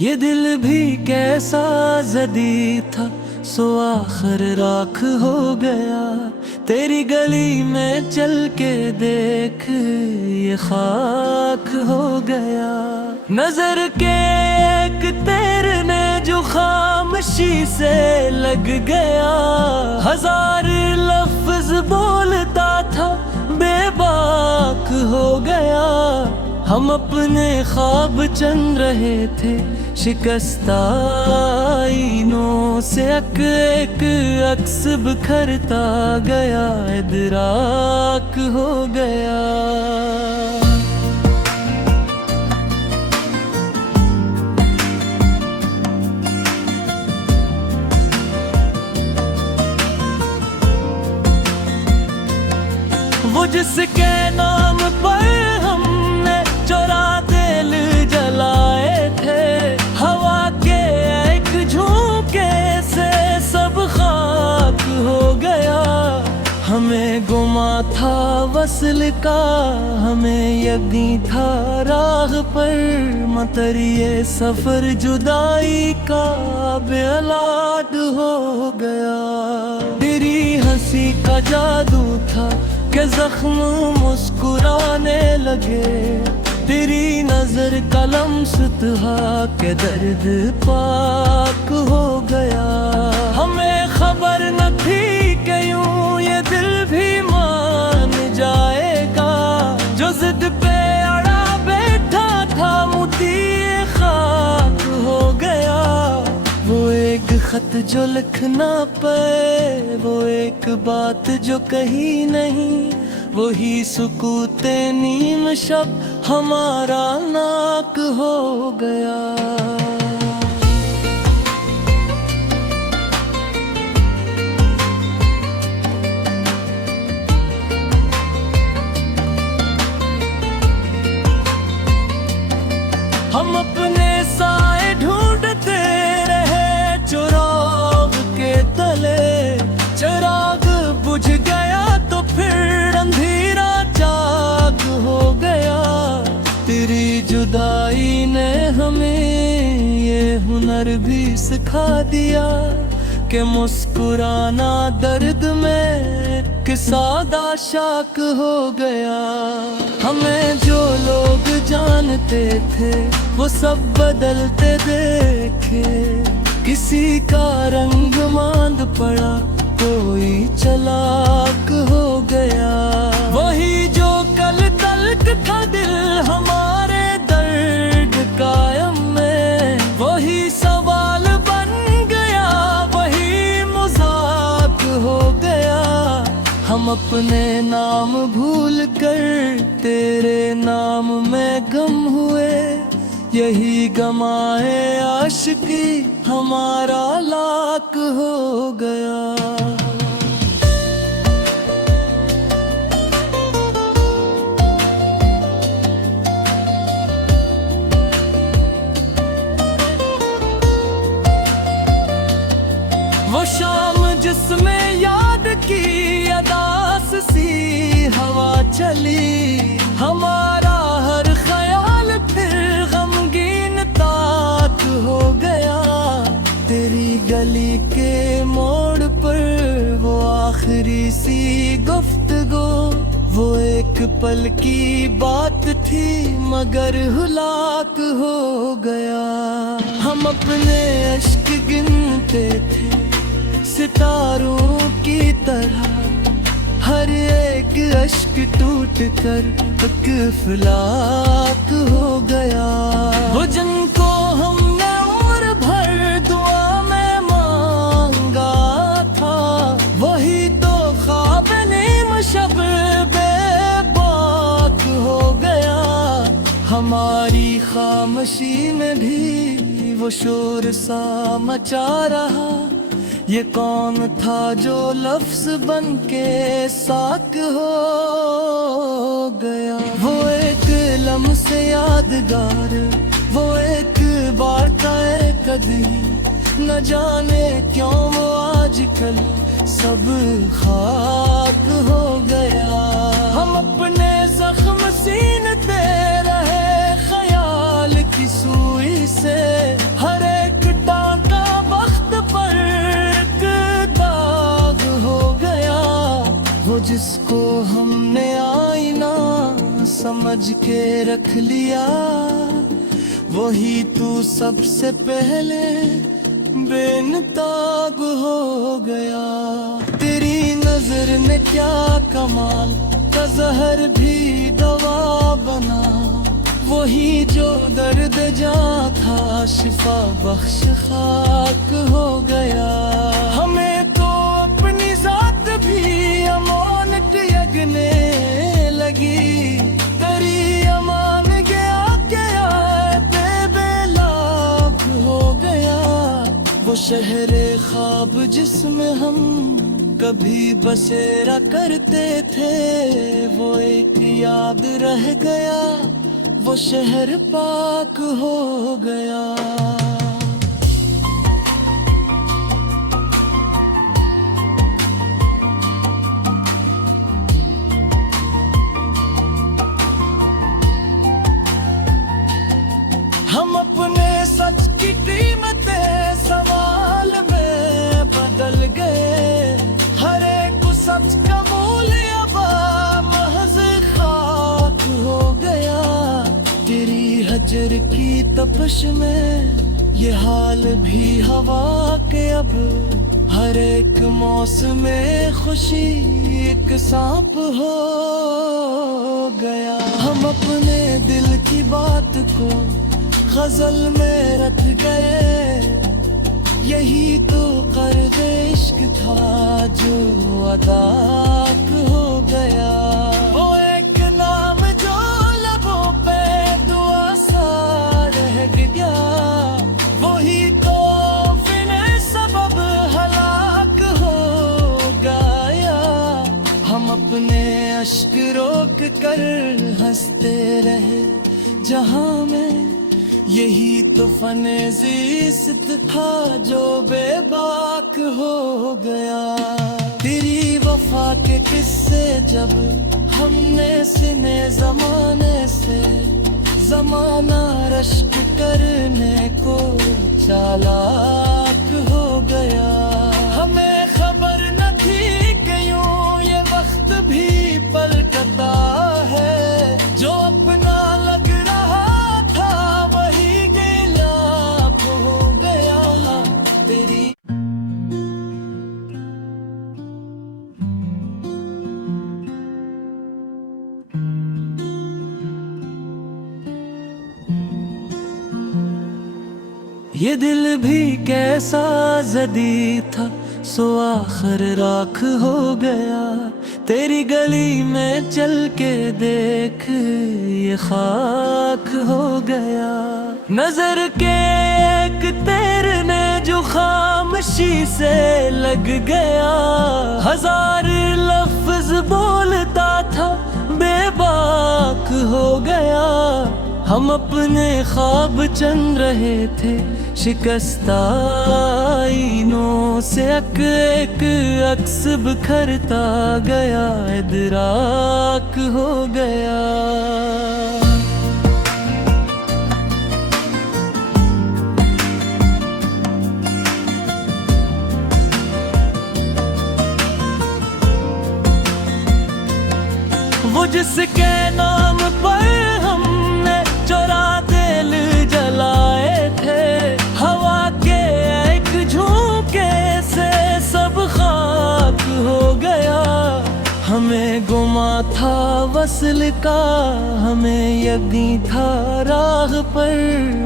ये दिल भी कैसा जदी था, सो आखिर राख हो गया। तेरी गली में चल के देख, ये खाक हो गया। नजर के एक तेरे ने जो खामोशी से लग गया, हजार लफ्ज बोलता था बेबाक हो गया। हम अपने ख्वाब चन रहे थे, शिकस्ता आईनों से एक अक्स बिखरता गया, इदराक हो गया। वो जिसके नाम पर हमने चुरा दिल जलाए थे, हवा के एक झोंके से सब खाक हो गया। हमें गुमा था वस्ल का, हमें यकीन था राह पर, मगर ये सफर जुदाई का बेऔलाद हो गया। तेरी हंसी का जादू था के जख्म मुस्कुराने लगे, तेरी नजर का लम्स था के दर्द पाक हो गया। हमें खबर न थी कि यूं ये दिल भी मान जाएगा, जो जिद पे अड़ा बैठा था मोती खाक हो गया। वो एक खत जो लिख ना पाए, वो एक बात जो कही नहीं, वही सुकूते नीम शब हमारा नाक हो गया। हम अपने साए ढूंढते रहे चुराग के तले, चिराग बुझ गया तो फिर अंधेरा चाक हो गया। तेरी जुदाई ने हमें ये हुनर भी सिखा दिया कि मुस्कुराना दर्द में कि सादा शाक हो गया। हमें जो लोग जानते थे वो सब बदलते देखे, किसी का रंग मांद पड़ा, कोई चलाक हो गया। वही जो कल तलक था दिल हमारे दर्द कायम में, वही सवाल बन गया, वही मजाक हो गया। हम अपने नाम भूल कर तेरे नाम में गम हुए, यही गमाए आशिकी हमारा लाक हो गया। वो शाम जिसमें याद की अदास सी हवा चली, हमारा हर ख्याल फिर गमगीन ताक हो गया। तेरी गली के मोड़ पर वो आखिरी सी गुफ्तगू, वो एक पल की बात थी मगर हुलाक हो गया। हम अपने अश्क गिनते थे सितारों की तरह, हर एक अश्क टूट कर एक फलाक हो गया। वो जिनको हमने उम्र भर दुआ में मांगा था, वही तो ख्वाब नीम शब बेबाक हो गया। हमारी खामोशी में भी वो शोर सा मचा रहा, ये कौन था जो लफ्ज बन के साक हो गया। वो एक लम्हे यादगार, वो एक बार का कदी, न जाने क्यों वो आजकल सब खाक हो गया। हम अपने जख्म सीनते रहे ख्याल की सुई से, वो जिसको हमने आईना समझ के रख लिया, वही तू सबसे पहले बेनताब हो गया। तेरी नजर ने क्या कमाल का जहर भी दवा बना, वही जो दर्द जा था शिफा बख्श खाक हो गया। हमें तो अपनी जात भी अमानत यगने लगी, तेरी अमान गया क्या बेलाभ हो गया। वो शहरे ख्वाब जिसमें हम कभी बसेरा करते थे, वो एक याद रह गया, वो शहर पाक हो गया। हम अपने सच की कीमतें सवाल में बदल गए, हर एक सच का मूल्य अब महज खाक हो गया। तेरी हजर की तपश में ये हाल भी हवा के, अब हर एक मौसम में खुशी एक सांप हो गया। हम अपने दिल की बात को गजल में रख गए, यही तो कर्ज इश्क था जो अदाक हो गया। वो एक नाम जो लबों पे दुआ सा रह गया, वही तो बिन सबब हलाक हो गया। हम अपने अश्क रोक कर हंसते रहे जहां में, यही तो फने ज़िस्त था जो बेबाक हो गया। तेरी वफा के किस्से जब हमने सुने जमाने से, जमाना रश्क करने को चालाक हो गया। हमें खबर न थी कि यूं ये वक्त भी पलटता है, जो अपना लग रहा था वही गिलाफ हो गया। तेरी ये दिल भी कैसा जदी था, सो आखिर राख हो गया। तेरी गली में चल के देख ये खाक हो गया। नजर के एक तेरे ने जो खामोशी से लग गया, हजार लफ्ज बोलता था बेबाक हो गया। हम अपने ख्वाब चन रहे थे शिकस्ता आईनों से, एक अक्स बिखरता गया, इदराक हो गया। वो जिसके नाम पर हमने चुरा दिल जलाए थे, हवा के एक झोंके से सब खाक हो गया। हमें गुमा था वस्ल का, हमें यकीन था राह पर,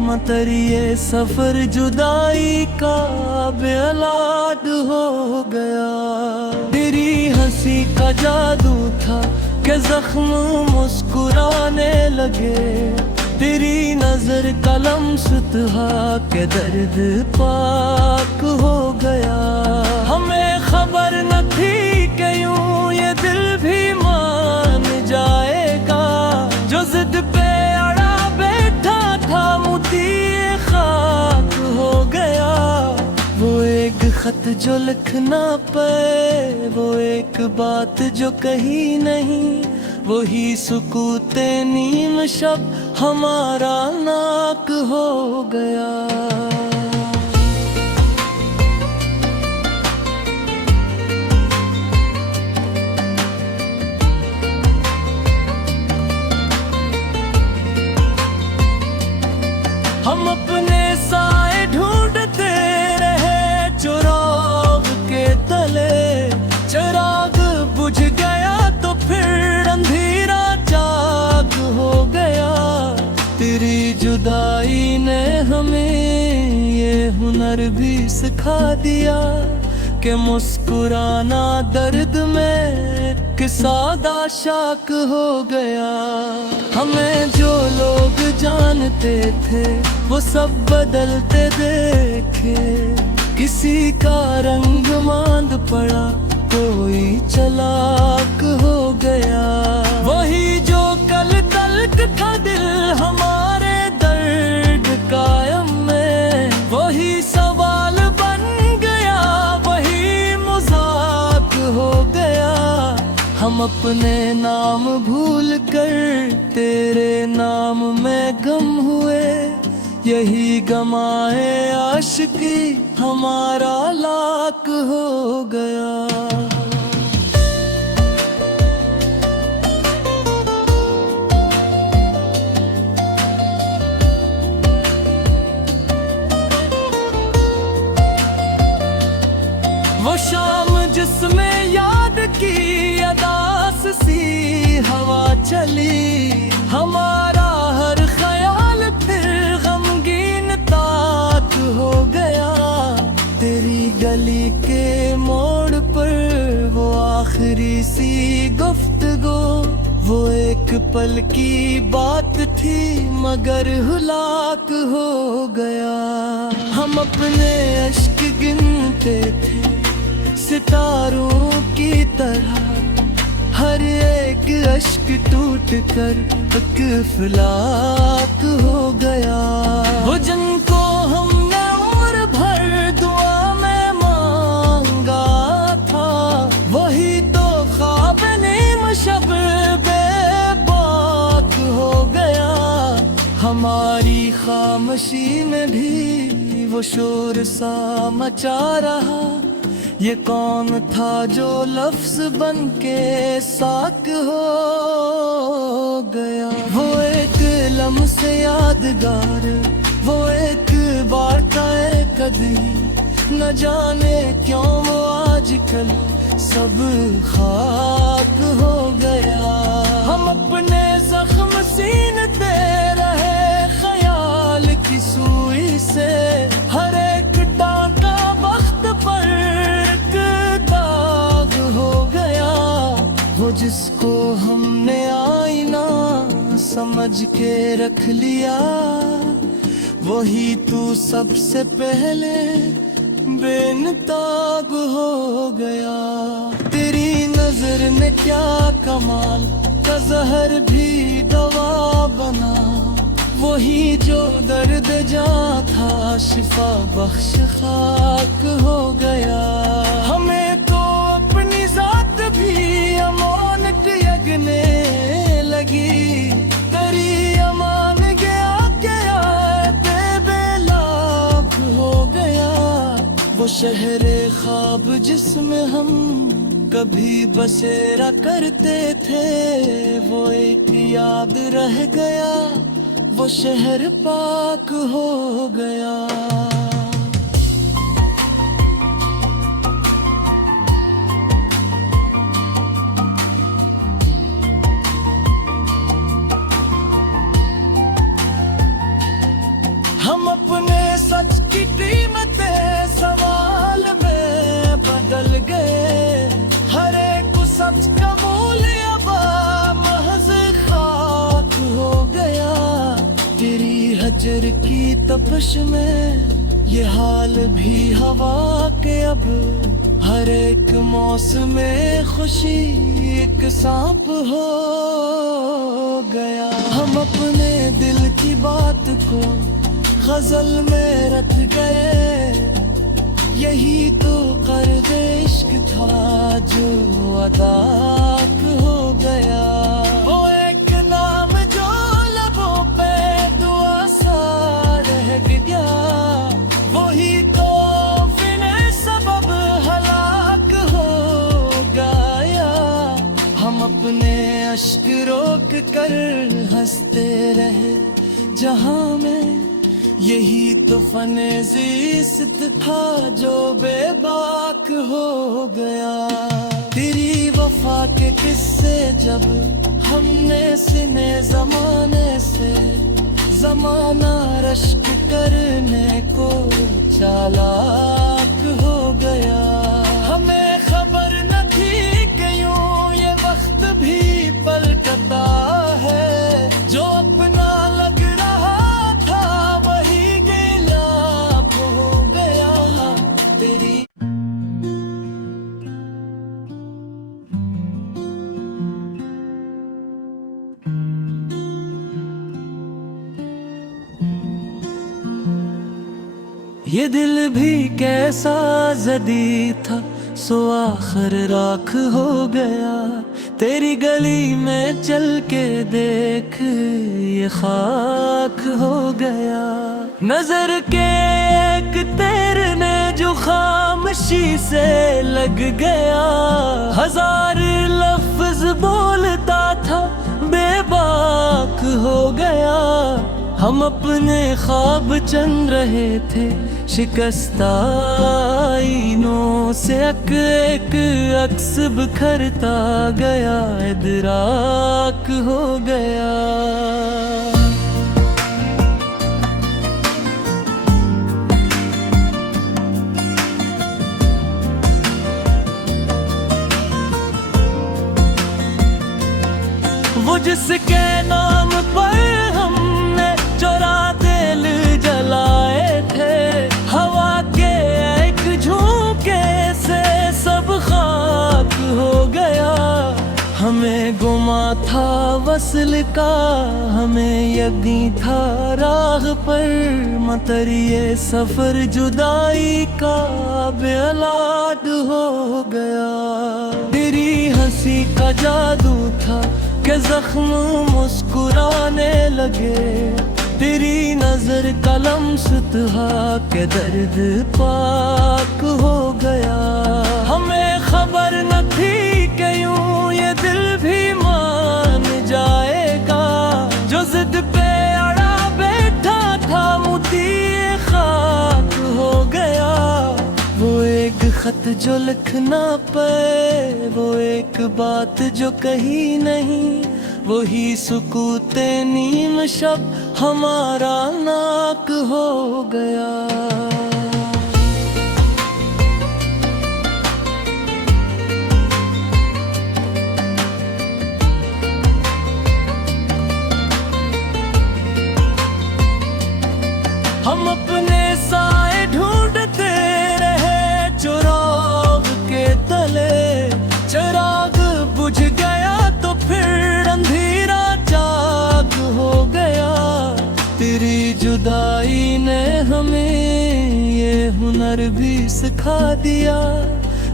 मगर ये सफर जुदाई का बेऔलाद हो गया। तेरी हंसी का जादू था के जख्म मुस्कुराने लगे, तेरी नजर का लम्स था के दर्द पाक हो गया। हमें खबर न थी कि यूं ये दिल भी मान जाएगा, जो जिद पे अड़ा बैठा था मोती खाक हो गया। वो एक खत जो लिखना पे, वो एक बात जो कही नहीं, वही सुकूते नीम शब हमारा नाक हो गया। सिखा दिया कि मुस्कुराना दर्द में कि सादा शाक हो गया। हमें जो लोग जानते थे वो सब बदलते देखे, किसी का रंग मांद पड़ा, कोई चालाक हो गया। वही जो कल तल्ख था दिल हमारे दर्द कायम में, वही सवाल बन गया, वही मजाक हो गया। हम अपने नाम भूल कर तेरे नाम में गम हुए, यही गमाए आशिकी हमारा लाक हो गया। वो शाम जिसमें याद की अदास सी हवा चली, हमारा हर ख्याल फिर गमगीन ताक हो गया। तेरी गली के मोड़ पर वो आखिरी सी गुफ्तगू, वो एक पल की बात थी मगर हुलाक हो गया। हम अपने अश्क गिनते थे सितारों की तरह, हर एक अश्क टूट कर एक फलाक हो गया। वो जिनको हमने उम्र भर दुआ में मांगा था, वही तो ख्वाब नीम शब बेबाक हो गया। हमारी खामोशी में भी वो शोर सा मचा रहा, ये कौन था जो लफ्ज बन के साक हो गया। वो एक लम्हे यादगार, वो एक बार का कदी, न जाने क्यों वो आजकल सब खाक हो गया। हम अपने जख्म सीनते रहे ख्याल की सुई से, हर एक टांका वक्त पर वो जिसको हमने आईना समझ के रख लिया, वही तू सबसे पहले बेनताब हो गया। तेरी नजर ने क्या कमाल का जहर भी दवा बना, वही जो दर्द जा था शिफा बख्श खाक हो गया। हमें तो अपनी जात भी अमानत यगने लगी, तेरी अमान गया क्या बेबेलाभ हो गया। वो शहरे ख्वाब जिसमें हम कभी बसेरा करते थे, वो एक याद रह गया, वो शहर पाक हो गया। हम अपने सच की कीमतें सवाल में बदल गए, हर एक सच का मूल्य अब महज खाक हो गया। तेरी हजर की तपश में ये हाल भी हवा के, अब हर एक मौसम में खुशी एक सांप हो गया। हम अपने दिल की बात को गजल में रख गए, यही तो कर्द इश्क था जो अदाक हो गया। वो एक नाम जो लबों पे दुआ सा रह गया, वही तो बिन सबब हलाक हो गया। हम अपने अश्क रोक कर हंसते रहे जहां में, यही तो फने ज़िस्त था जो बेबाक हो गया। तेरी वफा के किस्से जब हमने सुने जमाने से, जमाना रश्क करने को चालाक ये दिल भी कैसा जदी था, सो आखिर राख हो गया। तेरी गली में चल के देख, ये खाक हो गया। नजर के एक तेरे ने जो खामोशी से लग गया, हजार लफ्ज बोलता था बेबाक हो गया। हम अपने ख्वाब चन रहे थे, शिकस्ता आईनों से एक अक्स बिखरता गया, इदराक हो गया। वो जिसके नाम पर हमने चुरा दिल जलाए थे, हवा के एक झोंके से सब खाक हो गया। हमें गुमा था वस्ल का, हमें यकीन था राह पर, मगर ये सफर जुदाई का बेऔलाद हो गया। तेरी हंसी का जादू था के जख्म मुस्कुराने लगे, तेरी नजर का लम्स था के दर्द पाक हो गया। हमें खबर न थी कि यूं ये दिल भी मान जाएगा, जो जिद पे अड़ा बैठा था मोती खाक हो गया। वो एक खत जो लिख ना पाए, वो एक बात जो कही नहीं, वही सुकूते नीम शब हमारा नाक हो गया। हम अपने साए ढूंढते रहे चुराग के तले, चिराग बुझ गया तो फिर अंधेरा चाक हो गया। तेरी जुदाई ने हमें ये हुनर भी सिखा दिया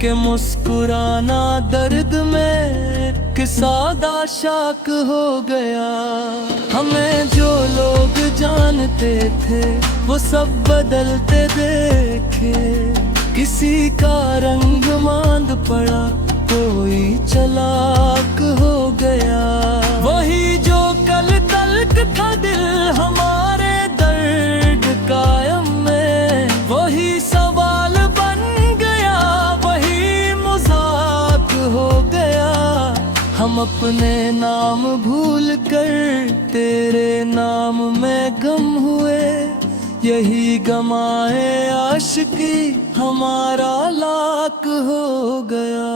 कि मुस्कुराना दर्द में किसादा शाक हो गया। हमें जो लोग जानते थे वो सब बदलते देखे, किसी का रंग मांद पड़ा, कोई चलाक हो गया। वही जो कल तल्क था दिल हमारे दर्द कायम में, वही सवाल बन गया, वही मजाक हो गया। हम अपने नाम भूल कर तेरे नाम में गम हुए, यही गमाए आशिकी हमारा लाक हो गया।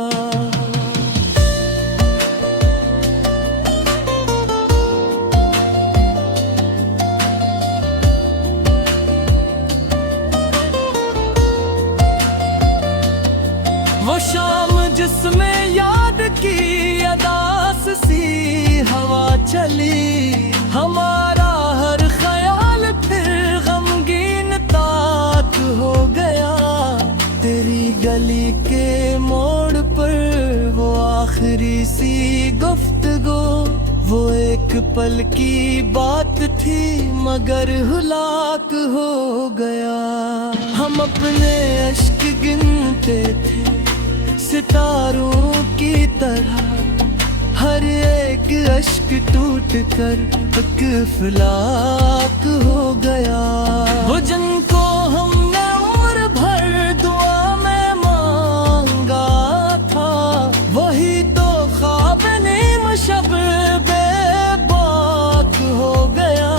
वो शाम जिसमें याद की अदास सी हवा चली, हमारा हर ख्याल फिर गमगीन ताक हो गया। तेरी गली के मोड़ पर वो आखिरी सी गुफ्तगू, वो एक पल की बात थी मगर हुलाक हो गया। हम अपने अश्क गिनते थे सितारों की तरह, हर एक अश्क टूट कर एक फलाक हो गया। वो जिनको हमने उम्र भर दुआ में मांगा था, वही तो ख्वाब नीम शब बेबाक हो गया।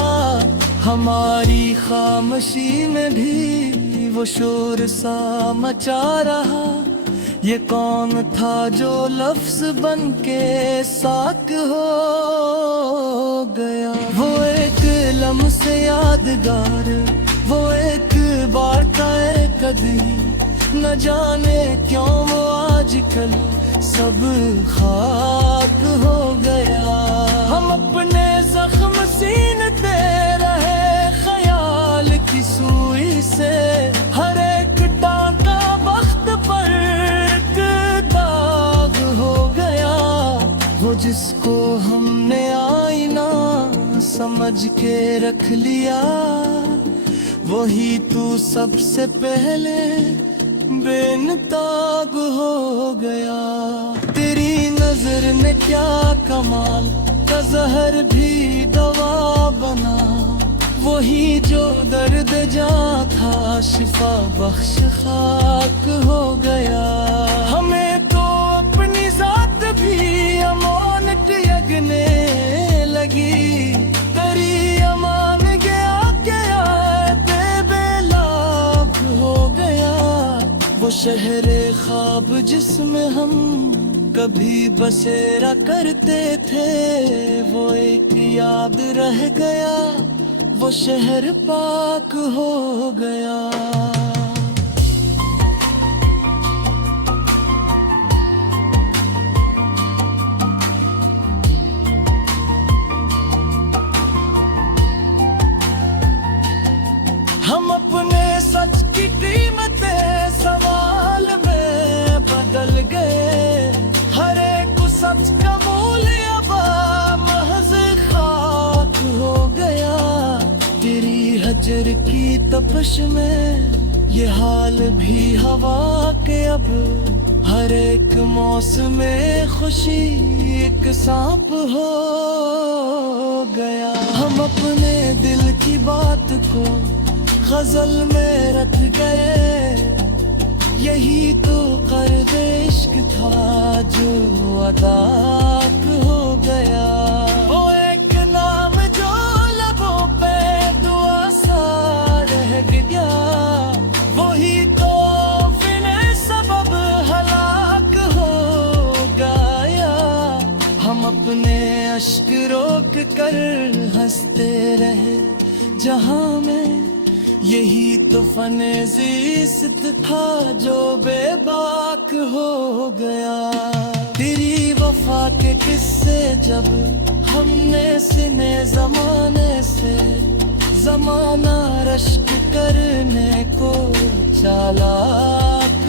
हमारी खामोशी में भी वो शोर सा मचा रहा, ये कौन था जो लफ्ज बन के साक हो गया। वो एक लम्हे यादगार, वो एक बार का कदी, न जाने क्यों वो आजकल सब खाक हो गया। हम अपने जख्म सीनते रहे ख्याल की सुई से, जिसको हमने आईना समझ के रख लिया, वही तू सबसे पहले बेनताब हो गया। तेरी नजर ने क्या कमाल का जहर भी दवा बना, वही जो दर्द जा था शिफा बख्श खाक हो गया। हमें तो अपनी जात भी अमानत यगने लगी, तेरी अमान गया क्या बेलाभ हो गया। वो शहरे ख्वाब जिसमें हम कभी बसेरा करते थे, वो एक याद रह गया, वो शहर पाक हो गया। हम अपने सच की कीमतें सवाल में बदल गए, हर एक सच का मूल्य अब महज खाक हो गया। तेरी हजर की तपश में ये हाल भी हवा के, अब हर एक मौसम में खुशी एक सांप हो गया। हम अपने दिल की बात को गजल में रख गए, यही तो कर्द इश्क था जो अदा हो गया। वो एक नाम जो लबों पे दुआ सा रह गया, वही तो बिने सबब हलाक हो गया। हम अपने अश्क रोक कर हंसते रहे जहां में, यही तो फने ज़िस्त था जो बेबाक हो गया। तेरी वफा के किस्से जब हमने सिने जमाने से, जमाना रश्क करने को चालाक